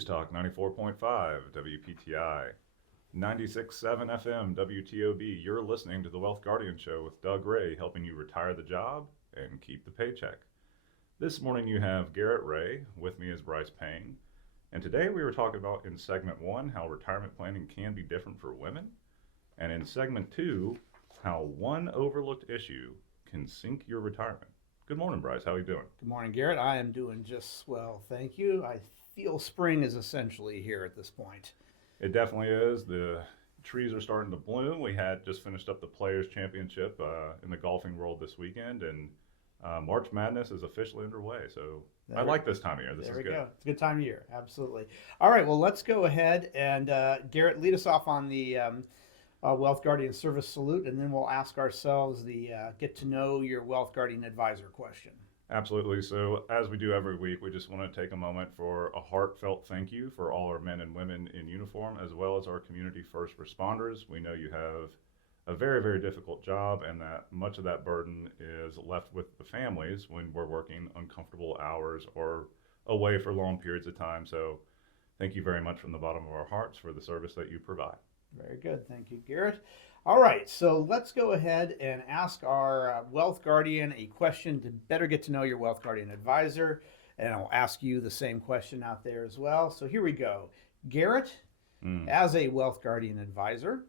News Talk 94.5, WPTI, 96.7 FM, WTOB. You're listening to the Wealth Guardian Show with Doug Ray, helping you retire the job and keep the paycheck. This morning you have Garrett Ray, with me is Brice Payne, and today we were talking about in segment 1 how retirement planning can be different for women, and in segment 2 how one overlooked issue can sink your retirement. Good morning, Brice. How are you doing? Good morning, Garrett. I am doing just swell, thank you. I feel spring is essentially here at this point. It definitely is. The trees are starting to bloom. We had just finished up the Players Championship in the golfing world this weekend, and March Madness is officially underway. So I like this time of year. This is good. There we go. It's a good time of year. Absolutely. All right. Well, let's go ahead and Garrett, lead us off on the Wealth Guardian Service Salute, and then we'll ask ourselves the get to know your Wealth Guardian Advisor question. Absolutely. So as we do every week, we just want to take a moment for a heartfelt thank you for all our men and women in uniform, as well as our community first responders. We know you have a very, very difficult job, and that much of that burden is left with the families when we're working uncomfortable hours or away for long periods of time. So thank you very much from the bottom of our hearts for the service that you provide. Very good. Thank you, Garrett. All right, so let's go ahead and ask our Wealth Guardian a question to better get to know your Wealth Guardian Advisor, and I'll ask you the same question out there as well. So here we go. Garrett, as a Wealth Guardian Advisor,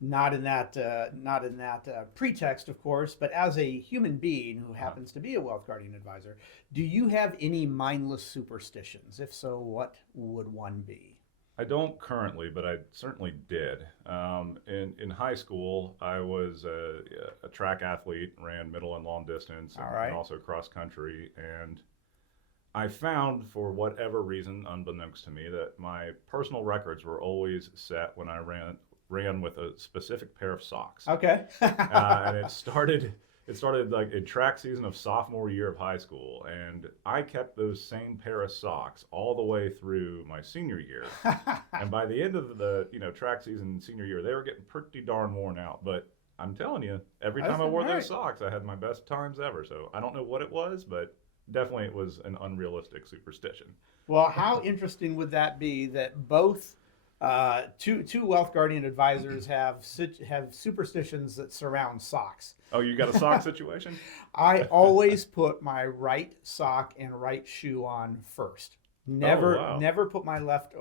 not in that pretext, of course, but as a human being who happens to be a Wealth Guardian Advisor, do you have any mindless superstitions? If so, what would one be? I don't currently, but I certainly did. In high school, I was a track athlete, ran middle and long distance, and also cross country. And I found, for whatever reason, unbeknownst to me, that my personal records were always set when I ran with a specific pair of socks. Okay. And it started like a track season of sophomore year of high school, and I kept those same pair of socks all the way through my senior year. And by the end of the track season senior year, they were getting pretty darn worn out. But I'm telling you, every time I wore those socks, I had my best times ever. So I don't know what it was, but definitely it was an unrealistic superstition. Well, how interesting would that be that both two Wealth Guardian Advisors have superstitions that surround socks? Oh, you got a sock situation? I always put my right sock and right shoe on first. Never put my left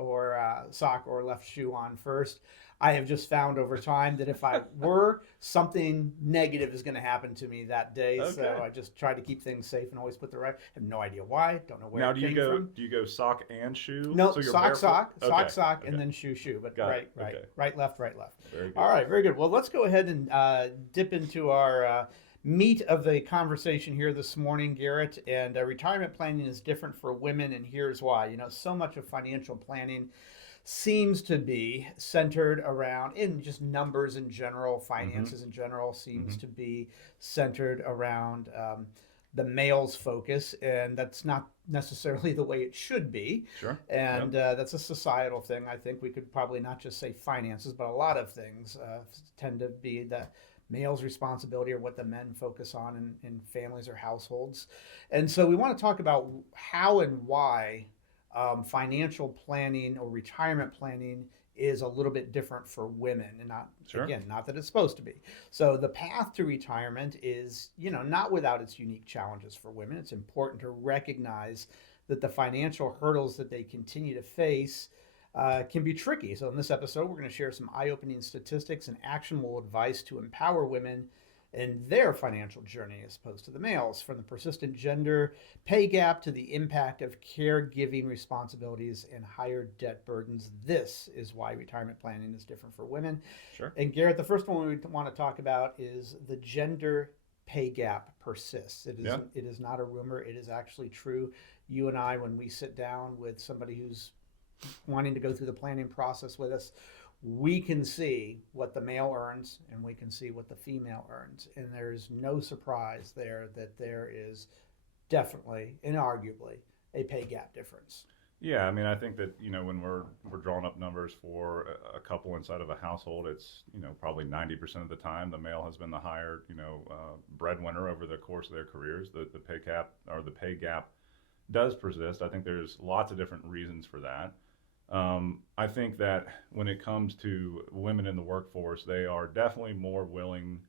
sock or left shoe on first. I have just found over time that if I were, something negative is going to happen to me that day. Okay. So I just try to keep things safe and always put the right. I have no idea why. Don't know where now, it came from. Do you go sock and shoe? No, so sock, and then shoe. But right, left. Very good. All right, very good. Well, let's go ahead and dip into our meat of the conversation here this morning, Garrett. And retirement planning is different for women, and here's why. So much of financial planning seems to be centered around, in just numbers in general, finances in general, seems to be centered around the male's focus, and that's not necessarily the way it should be. Sure. And that's a societal thing. I think we could probably not just say finances, but a lot of things tend to be the male's responsibility or what the men focus on in families or households. And so we want to talk about how and why financial planning or retirement planning is a little bit different for women, and not that it's supposed to be. So the path to retirement is, not without its unique challenges for women. It's important to recognize that the financial hurdles that they continue to face can be tricky. So in this episode, we're going to share some eye-opening statistics and actionable advice to empower women in their financial journey as opposed to the males, from the persistent gender pay gap to the impact of caregiving responsibilities and higher debt burdens. This is why retirement planning is different for women. Sure. And Garrett, the first one we want to talk about is the gender pay gap persists. It is not a rumor. It is actually true. You and I, when we sit down with somebody who's wanting to go through the planning process with us, we can see what the male earns and we can see what the female earns. And there's no surprise there that there is definitely, inarguably, a pay gap difference. Yeah, I mean, I think that, when we're drawing up numbers for a couple inside of a household, it's, probably 90% of the time the male has been the higher, breadwinner over the course of their careers. The pay gap does persist. I think there's lots of different reasons for that. I think that when it comes to women in the workforce, they are definitely more willing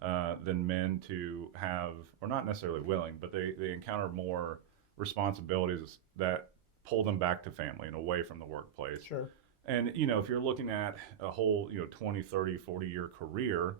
than men to have, or not necessarily willing, but they encounter more responsibilities that pull them back to family and away from the workplace. Sure. And, if you're looking at a whole, 20, 30, 40-year career,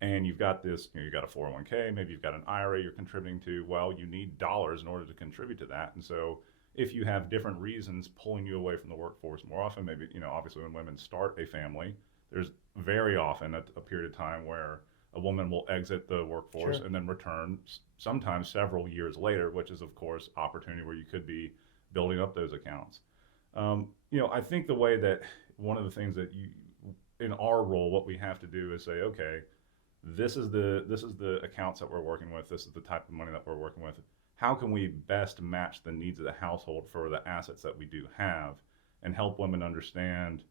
and you've got this, you got a 401k, maybe you've got an IRA you're contributing to, well, you need dollars in order to contribute to that. And so if you have different reasons pulling you away from the workforce more often, maybe, obviously when women start a family, there's very often a period of time where a woman will exit the workforce Sure. and then return sometimes several years later, which is, of course, opportunity where you could be building up those accounts. I think the way that one of the things that in our role, what we have to do is say, okay, this is the accounts that we're working with. This is the type of money that we're working with. How can we best match the needs of the household for the assets that we do have, and help women understand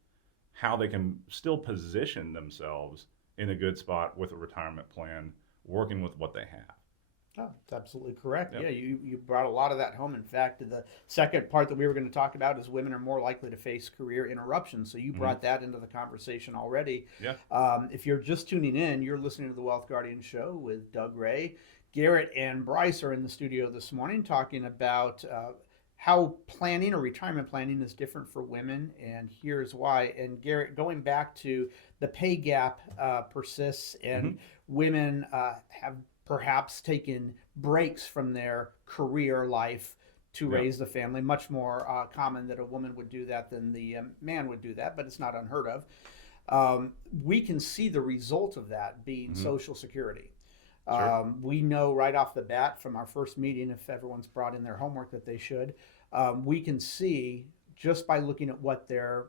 how they can still position themselves in a good spot with a retirement plan, working with what they have. Oh, that's absolutely correct. Yep. Yeah, you brought a lot of that home. In fact, the second part that we were going to talk about is women are more likely to face career interruptions. So you brought that into the conversation already. Yeah. If you're just tuning in, you're listening to the Wealth Guardian Show with Doug Ray. Garrett and Brice are in the studio this morning talking about how planning or retirement planning is different for women, and here's why. And Garrett, going back to the pay gap persists, and women have perhaps taken breaks from their career life to raise the family. Much more common that a woman would do that than the man would do that, but it's not unheard of. We can see the result of that being Social Security. Sure. We know right off the bat from our first meeting, if everyone's brought in their homework that they should, we can see just by looking at what their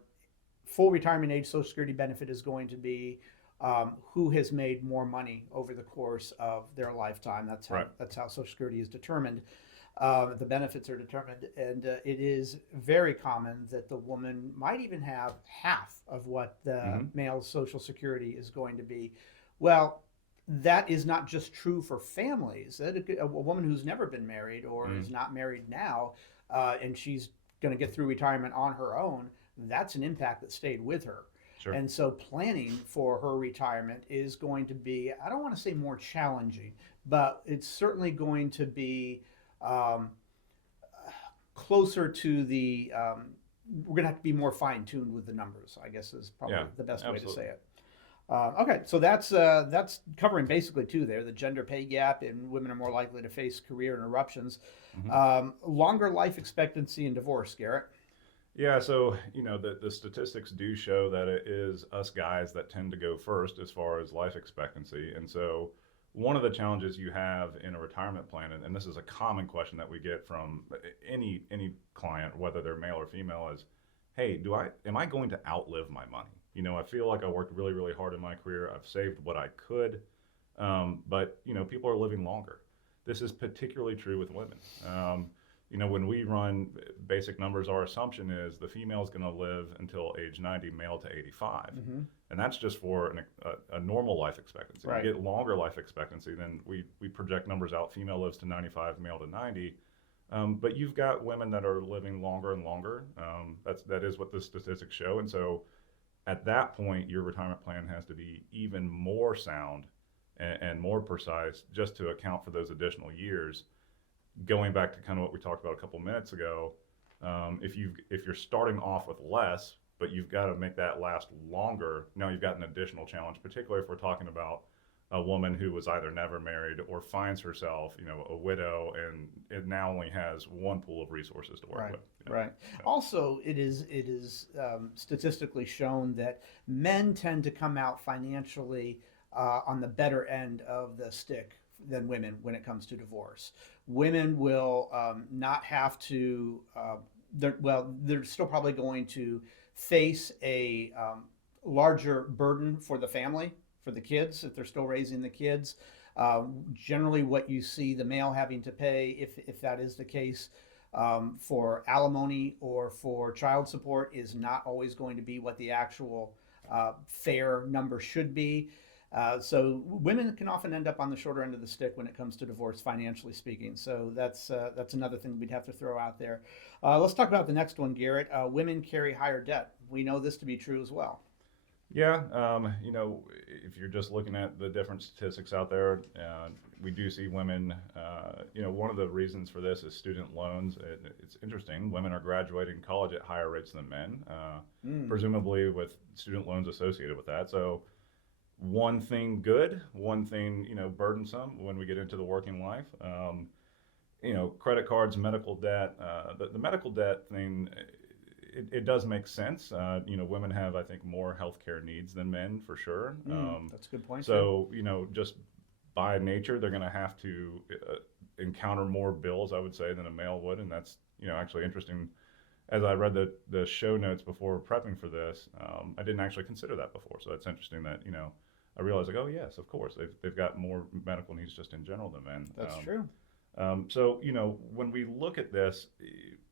full retirement age Social Security benefit is going to be, who has made more money over the course of their lifetime. That's how Social Security is determined. The benefits are determined, and it is very common that the woman might even have half of what the male's Social Security is going to be. Well, that is not just true for families. A woman who's never been married or is not married now, and she's going to get through retirement on her own, that's an impact that stayed with her. Sure. And so planning for her retirement is going to be, I don't want to say more challenging, but it's certainly going to be closer to the, we're going to have to be more fine-tuned with the numbers, I guess is probably the best way to say it. Okay, so that's covering basically two there, the gender pay gap, and women are more likely to face career interruptions. Longer life expectancy and divorce, Garrett. Yeah, so the statistics do show that it is us guys that tend to go first as far as life expectancy. And so one of the challenges you have in a retirement plan, and this is a common question that we get from any client, whether they're male or female, is, hey, am I going to outlive my money? I feel like I worked really, really hard in my career. I've saved what I could, but people are living longer. This is particularly true with women. When we run basic numbers, our assumption is the female is going to live until age 90, male to 85. And that's just for a normal life expectancy. Right. You get longer life expectancy, then we project numbers out. Female lives to 95, male to 90. But you've got women that are living longer and longer. That is what the statistics show. And so at that point, your retirement plan has to be even more sound and more precise just to account for those additional years. Going back to kind of what we talked about a couple minutes ago, if you're starting off with less, but you've got to make that last longer, now you've got an additional challenge, particularly if we're talking about a woman who was either never married or finds herself, a widow, and it now only has one pool of resources to work with. Right. Also, it is statistically shown that men tend to come out financially on the better end of the stick than women when it comes to divorce. Women will not have to, they're still probably going to face a larger burden for the family, for the kids, if they're still raising the kids. Generally what you see the male having to pay, if that is the case, for alimony or for child support is not always going to be what the actual fair number should be. So women can often end up on the shorter end of the stick when it comes to divorce, financially speaking. So that's another thing we'd have to throw out there. Let's talk about the next one, Garrett. Women carry higher debt. We know this to be true as well. Yeah, if you're just looking at the different statistics out there, we do see women. One of the reasons for this is student loans. It's interesting. Women are graduating college at higher rates than men, presumably with student loans associated with that. So, one thing good, one thing burdensome when we get into the working life. Credit cards, medical debt. The medical debt thing. It does make sense. Women have, I think, more healthcare needs than men for sure. That's a good point. So, just by nature, they're going to have to encounter more bills, I would say, than a male would. And that's, actually interesting. As I read the show notes before prepping for this, I didn't actually consider that before. So it's interesting that, I realized, like, oh, yes, of course, they've got more medical needs just in general than men. That's true. So, when we look at this,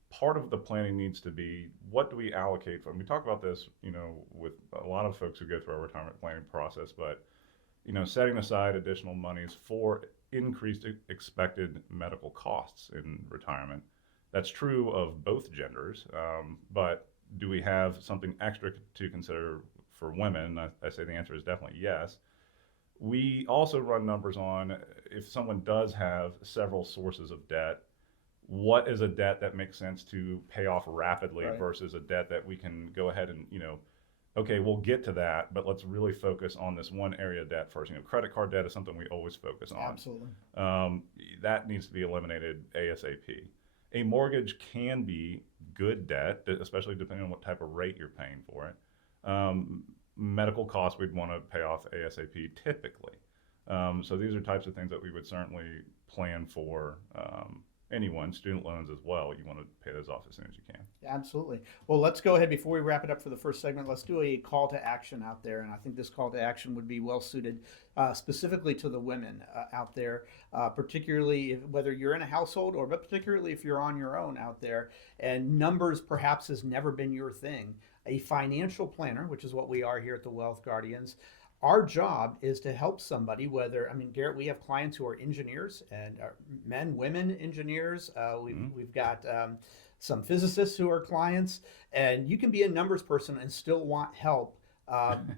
part of the planning needs to be, what do we allocate for? And we talk about this, with a lot of folks who go through our retirement planning process, but, setting aside additional monies for increased expected medical costs in retirement. That's true of both genders, but do we have something extra to consider for women? I say the answer is definitely yes. We also run numbers on if someone does have several sources of debt, what is a debt that makes sense to pay off rapidly versus a debt that we can go ahead and, okay, we'll get to that, but let's really focus on this one area of debt first. Credit card debt is something we always focus on. Absolutely. That needs to be eliminated ASAP. A mortgage can be good debt, especially depending on what type of rate you're paying for it. Medical costs we'd want to pay off ASAP typically. So these are types of things that we would certainly plan for. Anyone, student loans as well, you want to pay those off as soon as you can. Absolutely. Well, let's go ahead, before we wrap it up for the first segment, let's do a call to action out there. And I think this call to action would be well suited specifically to the women out there, particularly whether you're in a household but particularly if you're on your own out there and numbers perhaps has never been your thing. A financial planner, which is what we are here at the Wealth Guardians. Our job is to help somebody, Garrett, we have clients who are engineers and men, women engineers. We've got some physicists who are clients, and you can be a numbers person and still want help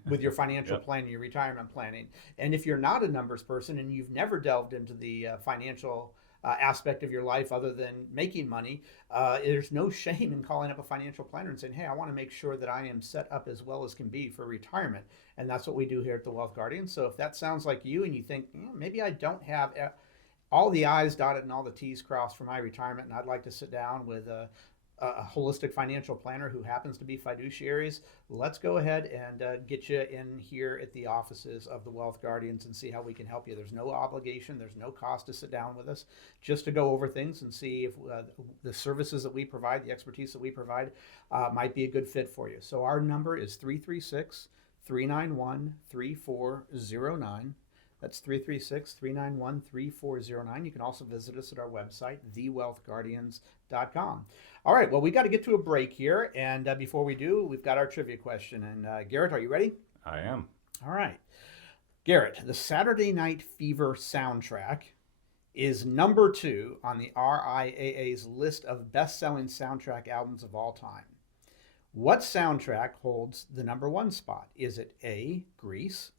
with your financial planning, your retirement planning. And if you're not a numbers person and you've never delved into the financial aspect of your life other than making money, there's no shame in calling up a financial planner and saying, hey, I want to make sure that I am set up as well as can be for retirement. And that's what we do here at the Wealth Guardian. So if that sounds like you and you think, maybe I don't have all the I's dotted and all the T's crossed for my retirement, and I'd like to sit down with a holistic financial planner who happens to be fiduciaries, let's go ahead and get you in here at the offices of the Wealth Guardians and see how we can help you. There's no obligation, there's no cost to sit down with us, just to go over things and see if the services that we provide, the expertise that we provide, might be a good fit for you. So our number is 336-391-3409. That's 336-391-3409. You can also visit us at our website, thewealthguardians.com. All right, well, we got to get to a break here. And before we do, we've got our trivia question. And Garrett, are you ready? I am. All right. Garrett, the Saturday Night Fever soundtrack is number 2 on the RIAA's list of best-selling soundtrack albums of all time. What soundtrack holds the number 1 spot? Is it A, Grease,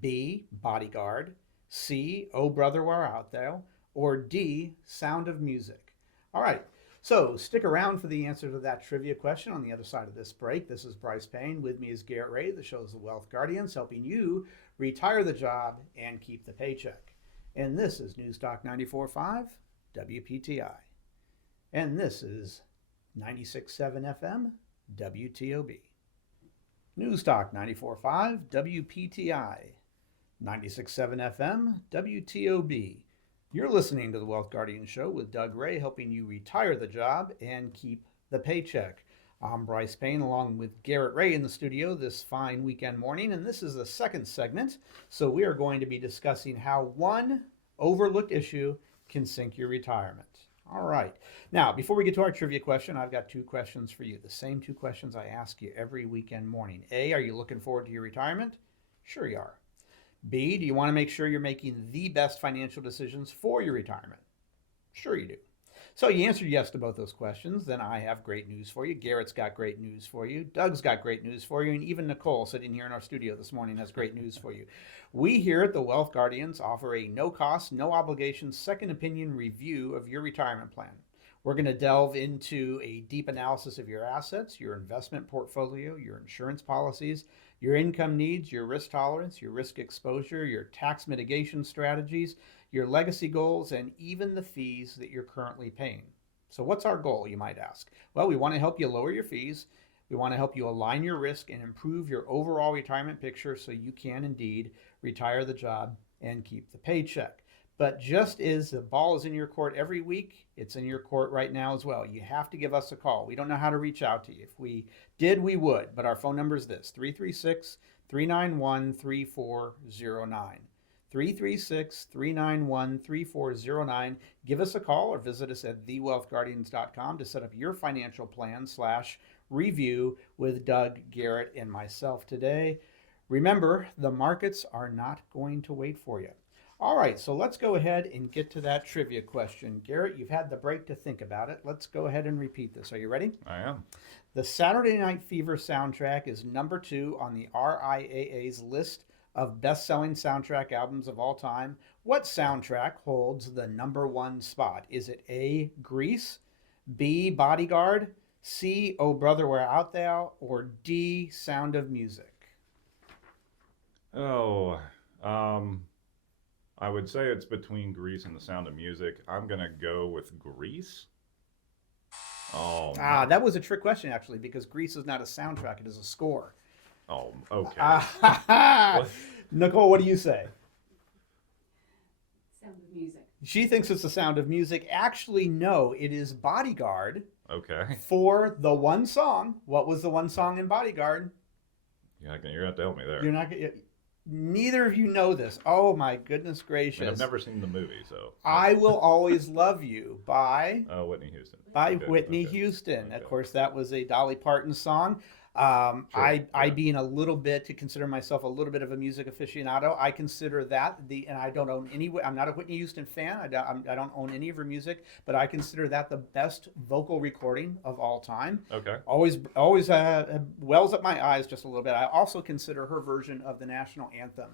B, Bodyguard, C, Oh Brother Where Art Thou, or D, Sound of Music? All right, so stick around for the answer to that trivia question on the other side of this break. This is Brice Payne. With me is Garrett Ray. The show is the Wealth Guardians, helping you retire the job and keep the paycheck. And this is News Talk 94.5 WPTI. And this is 96.7 FM WTOB. News Talk 94.5 WPTI, 96.7 FM WTOB. You're listening to the Wealth Guardian Show with Doug Ray, helping you retire the job and keep the paycheck. I'm Brice Payne along with Garrett Ray in the studio this fine weekend morning, and this is the second segment. So we are going to be discussing how one overlooked issue can sink your retirement. All right. Now, before we get to our trivia question, I've got 2 questions for you. The same 2 questions I ask you every weekend morning. A, are you looking forward to your retirement? Sure you are. B, do you want to make sure you're making the best financial decisions for your retirement? Sure you do. So you answered yes to both those questions. Then I have great news for you. Garrett's got great news for you. Doug's got great news for you. And even Nicole, sitting here in our studio this morning, has great news for you. We here at the Wealth Guardians offer a no-cost, no-obligation second opinion review of your retirement plan. We're going to delve into a deep analysis of your assets, your investment portfolio, your insurance policies, your income needs, your risk tolerance, your risk exposure, your tax mitigation strategies, your legacy goals, and even the fees that you're currently paying. So what's our goal, you might ask? Well, we want to help you lower your fees. We want to help you align your risk and improve your overall retirement picture so you can indeed retire the job and keep the paycheck. But just as the ball is in your court every week, it's in your court right now as well. You have to give us a call. We don't know how to reach out to you. If we did, we would. But our phone number is this, 336-391-3409. 336-391-3409. Give us a call or visit us at thewealthguardians.com to set up your financial plan / review with Doug, Garrett, and myself today. Remember, the markets are not going to wait for you. All right, so let's go ahead and get to that trivia question. Garrett, you've had the break to think about it. Let's go ahead and repeat this. Are you ready? I am. The Saturday Night Fever soundtrack is number 2 on the RIAA's list of best-selling soundtrack albums of all time. What soundtrack holds the number 1 spot? Is it A, Grease, B, Bodyguard, C, Oh Brother, Where Art Thou, or D, Sound of Music? I would say it's between Grease and The Sound of Music. I'm going to go with Grease. Oh, man. That was a trick question, actually, because Grease is not a soundtrack. It is a score. Oh, okay. Nicole, what do you say? Sound of Music. She thinks it's The Sound of Music. Actually, no, it is Bodyguard. Okay. For the one song. What was the one song in Bodyguard? Yeah, you're going to have to help me there. You're not going to... Neither of you know this. Oh, my goodness gracious. I mean, I've never seen the movie, so. I Will Always Love You by... Whitney Houston. By Okay, Whitney okay. Houston. Okay. Of course, that was a Dolly Parton song. Sure, I being a little bit, to consider myself a little bit of a music aficionado, I consider that and I don't own any, I'm not a Whitney Houston fan. I don't own any of her music, but I consider that the best vocal recording of all time. Okay. Always wells up my eyes just a little bit. I also consider her version of the national anthem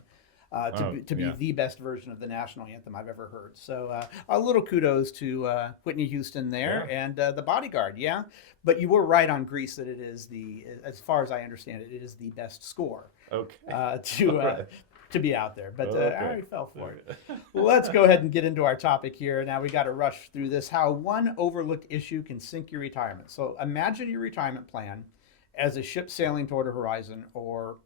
to be the best version of the national anthem I've ever heard. So a little kudos to Whitney Houston there and The Bodyguard, yeah. But you were right on Grease that it is as far as I understand it, it is the best score to be out there. But I already fell for it. Well, let's go ahead and get into our topic here. Now we got to rush through this. How one overlooked issue can sink your retirement. So imagine your retirement plan as a ship sailing toward a horizon, or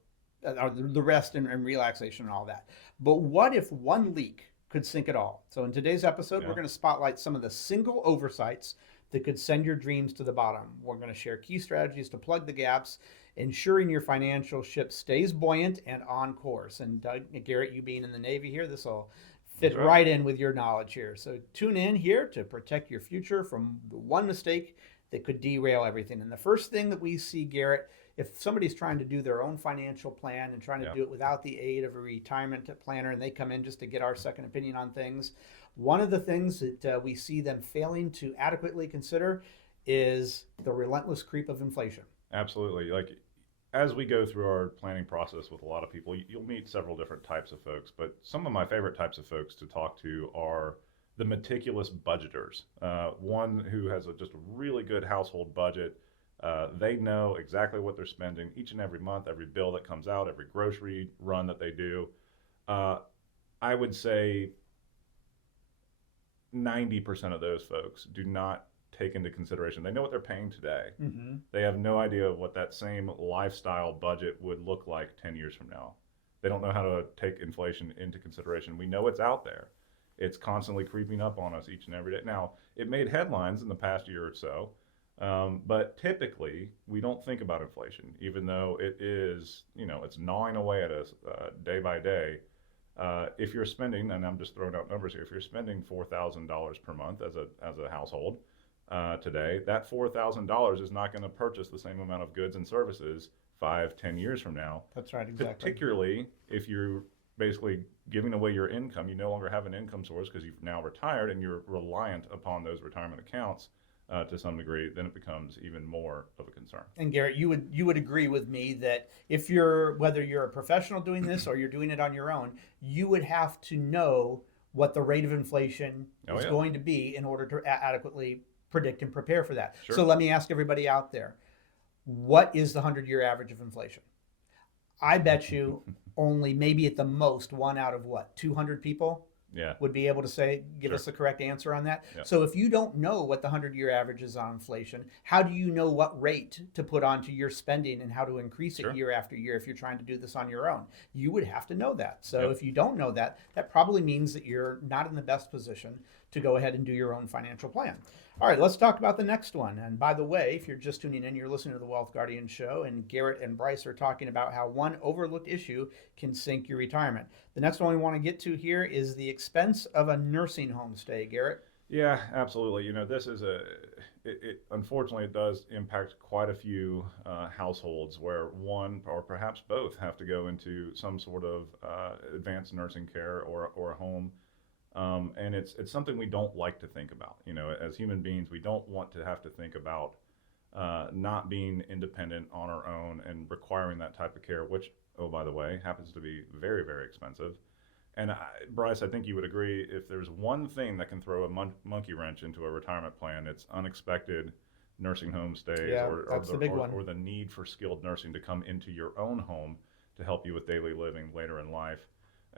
the rest and relaxation and all that. But what if one leak could sink it all? So in today's episode, we're going to spotlight some of the single oversights that could send your dreams to the bottom. We're going to share key strategies to plug the gaps, ensuring your financial ship stays buoyant and on course. And Doug, Garrett, you being in the Navy here, this will fit right in with your knowledge here. So tune in here to protect your future from the one mistake that could derail everything. And the first thing that we see, Garrett, if somebody's trying to do their own financial plan and trying to do it without the aid of a retirement planner, and they come in just to get our second opinion on things, one of the things that we see them failing to adequately consider is the relentless creep of inflation. Absolutely. Like, as we go through our planning process with a lot of people, you'll meet several different types of folks, but some of my favorite types of folks to talk to are the meticulous budgeters. One who has just a really good household budget. They know exactly what they're spending each and every month, every bill that comes out, every grocery run that they do. I would say 90% of those folks do not take into consideration. They know what they're paying today. Mm-hmm. They have no idea what that same lifestyle budget would look like 10 years from now. They don't know how to take inflation into consideration. We know it's out there. It's constantly creeping up on us each and every day. Now, it made headlines in the past year or so, but typically we don't think about inflation, even though it is, it's gnawing away at us day by day. If you're spending, and I'm just throwing out numbers here, if you're spending $4,000 per month as a household today, that $4,000 is not going to purchase the same amount of goods and services 5-10 years from now. That's right, exactly. Particularly if you basically giving away your income. You no longer have an income source because you've now retired and you're reliant upon those retirement accounts to some degree, then it becomes even more of a concern. And Garrett, you would agree with me that if you're, whether you're a professional doing this or you're doing it on your own, you would have to know what the rate of inflation is going to be in order to adequately predict and prepare for that. Sure. So let me ask everybody out there, what is the 100-year average of inflation? I bet you only maybe at the most 1 out of 200 people would be able to give us the correct answer on that. Yeah. So if you don't know what the 100-year average is on inflation, how do you know what rate to put onto your spending and how to increase it year after year if you're trying to do this on your own? You would have to know that. So if you don't know that, that probably means that you're not in the best position to go ahead and do your own financial plan. All right, let's talk about the next one. And by the way, if you're just tuning in, you're listening to the Wealth Guardian Show, and Garrett and Brice are talking about how one overlooked issue can sink your retirement. The next one we want to get to here is the expense of a nursing home stay. Garrett? Yeah, absolutely. You know, this is unfortunately, it does impact quite a few households where one or perhaps both have to go into some sort of advanced nursing care or a home. And it's something we don't like to think about. You know, as human beings, we don't want to have to think about not being independent on our own and requiring that type of care, which, oh, by the way, happens to be very, very expensive. And Brice, I think you would agree, if there's one thing that can throw a monkey wrench into a retirement plan, it's unexpected nursing home stays or the need for skilled nursing to come into your own home to help you with daily living later in life.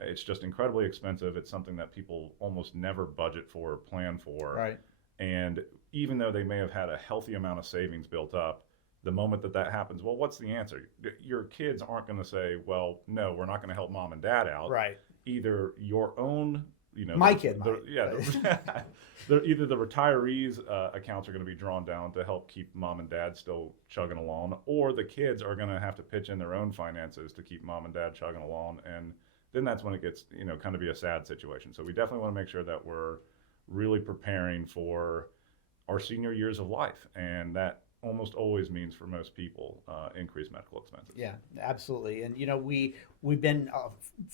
It's just incredibly expensive. It's something that people almost never budget for or plan for. Right. And even though they may have had a healthy amount of savings built up, the moment that happens, well, what's the answer? Your kids aren't going to say, well, no, we're not going to help mom and dad out. Right. Either your own, my kid might. Either the retirees' accounts are going to be drawn down to help keep mom and dad still chugging along, or the kids are going to have to pitch in their own finances to keep mom and dad chugging along. And then that's when it gets, kind of be a sad situation. So we definitely want to make sure that we're really preparing for our senior years of life. And that almost always means for most people increased medical expenses. Yeah, absolutely. And, we've been,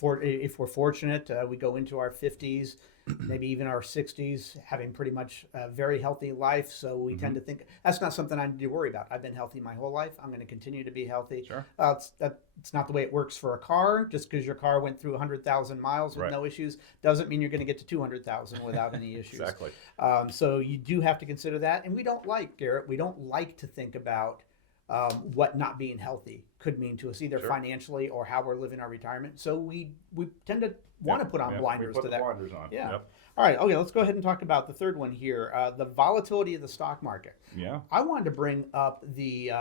if we're fortunate, we go into our 50s, maybe even our 60s, having pretty much a very healthy life. So we tend to think that's not something I need to worry about. I've been healthy my whole life. I'm going to continue to be healthy. Sure. It's not the way it works for a car. Just because your car went through 100,000 miles with no issues doesn't mean you're going to get to 200,000 without any issues. Exactly. So you do have to consider that. And we don't like to think about what not being healthy could mean to us, either financially or how we're living our retirement. So we tend to want to put on blinders to that. Blinders on. Yeah. Yep. All right. Okay. Let's go ahead and talk about the third one here. The volatility of the stock market. Yeah. I wanted to bring up the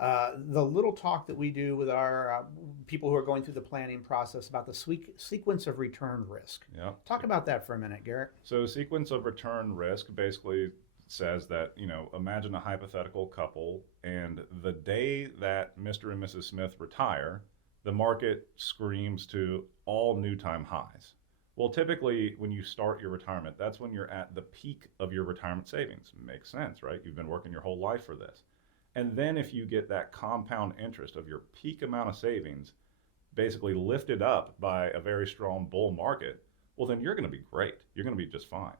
little talk that we do with our people who are going through the planning process about the sequence of return risk. Yeah. Talk about that for a minute, Garrett. So sequence of return risk basically says that, imagine a hypothetical couple, and the day that Mr. and Mrs. Smith retire, the market screams to all new time highs. Well, typically when you start your retirement, that's when you're at the peak of your retirement savings. Makes sense, right? You've been working your whole life for this. And then if you get that compound interest of your peak amount of savings basically lifted up by a very strong bull market, well, then you're going to be great. You're going to be just fine.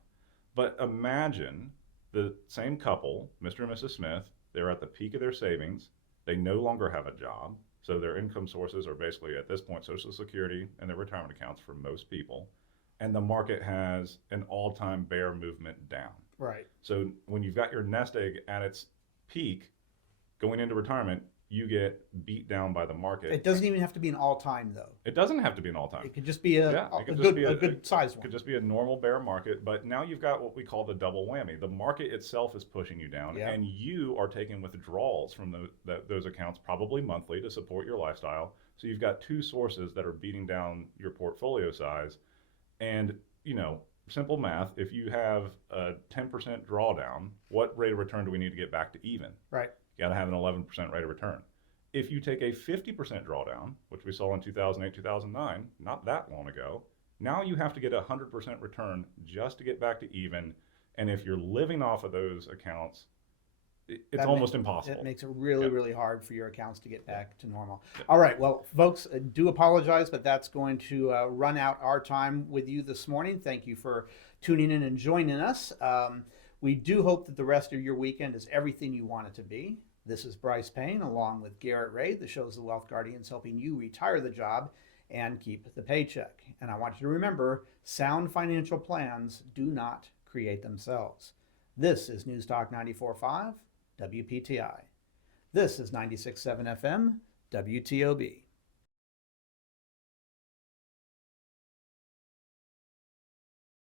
But imagine the same couple, Mr. and Mrs. Smith, they're at the peak of their savings. They no longer have a job. So their income sources are basically at this point Social Security and their retirement accounts for most people. And the market has an all-time bear movement down. Right. So when you've got your nest egg at its peak, going into retirement, you get beat down by the market. It doesn't even have to be an all-time, though. It doesn't have to be an all-time. It could just be a good size one. It could just be a normal bear market, but now you've got what we call the double whammy. The market itself is pushing you down, and you are taking withdrawals from those accounts, probably monthly, to support your lifestyle. So you've got two sources that are beating down your portfolio size. And, simple math, if you have a 10% drawdown, what rate of return do we need to get back to even? Right. You got to have an 11% rate of return. If you take a 50% drawdown, which we saw in 2008, 2009, not that long ago, now you have to get a 100% return just to get back to even. And if you're living off of those accounts, it's That almost It impossible. makes it really, Yeah. really hard for your accounts to get back to normal. All right. Well, folks, do apologize, but that's going to run out our time with you this morning. Thank you for tuning in and joining us. We do hope that the rest of your weekend is everything you want it to be. This is Brice Payne, along with Garrett Ray, the show's The Wealth Guardians, helping you retire the job and keep the paycheck. And I want you to remember, sound financial plans do not create themselves. This is News Talk 94.5 WPTI. This is 96.7 FM WTOB.